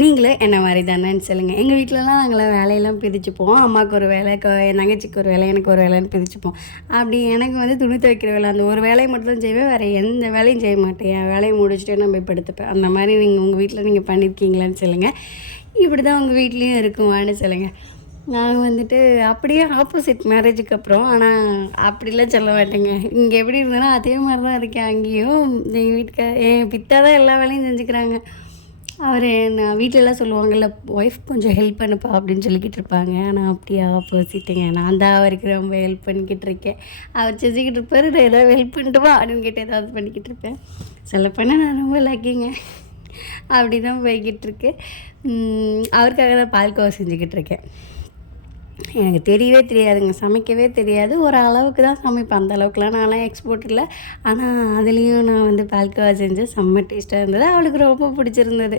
நீங்களும் என்ன மாரி தானேன்னு சொல்லுங்கள். எங்கள் வீட்லலாம் நாங்களாம் வேலையெல்லாம் பிரிச்சுப்போம். அம்மாவுக்கு ஒரு வேலை, என் தங்கச்சிக்கு ஒரு வேலை, எனக்கு ஒரு வேலைன்னு பிரிச்சுப்போம். அப்படி எனக்கு வந்து துணி துவைக்கிற வேலை அந்த ஒரு வேலையை மட்டும் தான் செய்வேன். வேறு எந்த வேலையும் செய்ய மாட்டேன். என் வேலையை முடிச்சுட்டு நான் போய் படுத்துப்பேன். அந்த மாதிரி நீங்கள் உங்கள் வீட்டில் நீங்கள் பண்ணியிருக்கீங்களான்னு சொல்லுங்கள். இப்படி தான் உங்கள் வீட்லேயும் இருக்குமான்னு சொல்லுங்கள். நான் வந்துட்டு அப்படியே ஆப்போசிட் மேரேஜுக்கு அப்புறம். ஆனால் அப்படிலாம் சொல்ல மாட்டேங்க. இங்கே எப்படி இருந்தேனோ அதே மாதிரி தான் இருக்கேன் அங்கேயும். எங்கள் என் பித்தா தான் எல்லா வேலையும் செஞ்சுக்கிறாங்க. அவர் நான் வீட்டிலலாம் சொல்லுவாங்கள்ல, ஒய்ஃப் கொஞ்சம் ஹெல்ப் பண்ணுப்பா அப்படின்னு சொல்லிக்கிட்டு இருப்பாங்க. ஆனால் அப்படியே ஆப்போசிட்டுங்க. நான் தான் அவருக்கு ரொம்ப ஹெல்ப் பண்ணிக்கிட்டு இருக்கேன். அவர் செஞ்சுக்கிட்டு இருப்பார், நான் ஏதாவது ஹெல்ப் பண்ணட்டுமா அப்படின்னு கேட்டு ஏதாவது பண்ணிக்கிட்டு இருப்பேன். சொல்லப்போனால் நான் ரொம்ப லக்கிங்க. அப்படி தான் போய்கிட்டுருக்கு. அவருக்காக தான் பால்கோவா செஞ்சுக்கிட்டு இருக்கேன். எனக்கு தெரியவே தெரியாதுங்க, சமைக்கவே தெரியாது. ஒரு அளவுக்கு தான் சமைப்பேன். அந்த அளவுக்குலாம் நான்லாம் எக்ஸ்போர்ட் இல்லை. ஆனால் அதுலேயும் நான் வந்து பால்கோவா செஞ்சேன். செம்ம டேஸ்ட்டாக இருந்தது. அவளுக்கு ரொம்ப பிடிச்சிருந்தது.